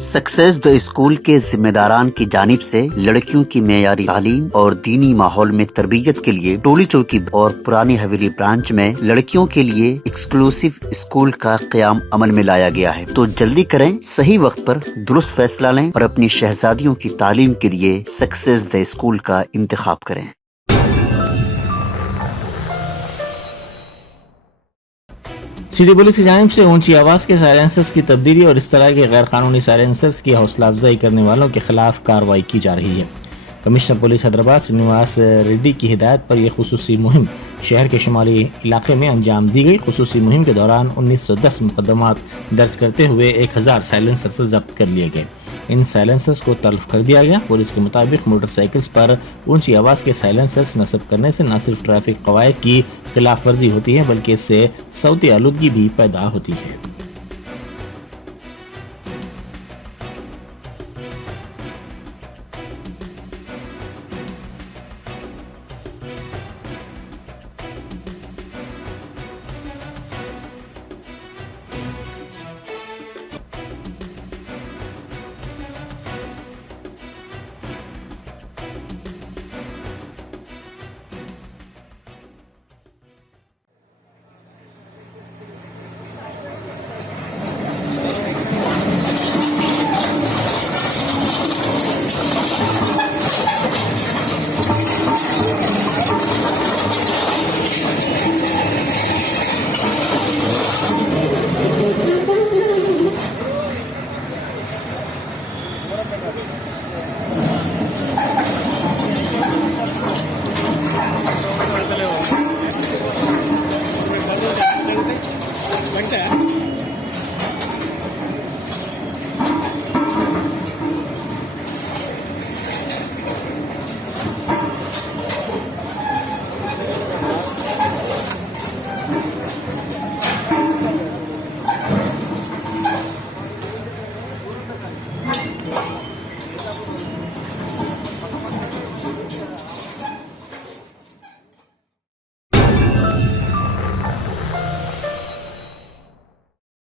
سکسیس دا اسکول کے ذمہ داران کی جانب سے لڑکیوں کی معیاری تعلیم اور دینی ماحول میں تربیت کے لیے ٹولی چوکی اور پرانی حویلی برانچ میں لڑکیوں کے لیے ایکسکلوسیو اسکول کا قیام عمل میں لایا گیا ہے۔ تو جلدی کریں، صحیح وقت پر درست فیصلہ لیں اور اپنی شہزادیوں کی تعلیم کے لیے سکسیس دا اسکول کا انتخاب کریں۔ سٹی پولیس کی جانب سے اونچی آواز کے سائلنسرز کی تبدیلی اور اس طرح کے غیر قانونی سائلنسرز کی حوصلہ افزائی کرنے والوں کے خلاف کارروائی کی جا رہی ہے۔ کمشنر پولیس حیدرآباد سرینواس ریڈی کی ہدایت پر یہ خصوصی مہم شہر کے شمالی علاقے میں انجام دی گئی۔ خصوصی مہم کے دوران 1910 مقدمات درج کرتے ہوئے 1000 سائلنسرز ضبط کر لیے گئے۔ ان سائلنسرز کو تلف کر دیا گیا۔ پولیس کے مطابق موٹر سائیکلز پر اونچی آواز کے سائلنسرز نصب کرنے سے نہ صرف ٹریفک قواعد کی خلاف ورزی ہوتی ہے بلکہ اس سے صوتی آلودگی بھی پیدا ہوتی ہے۔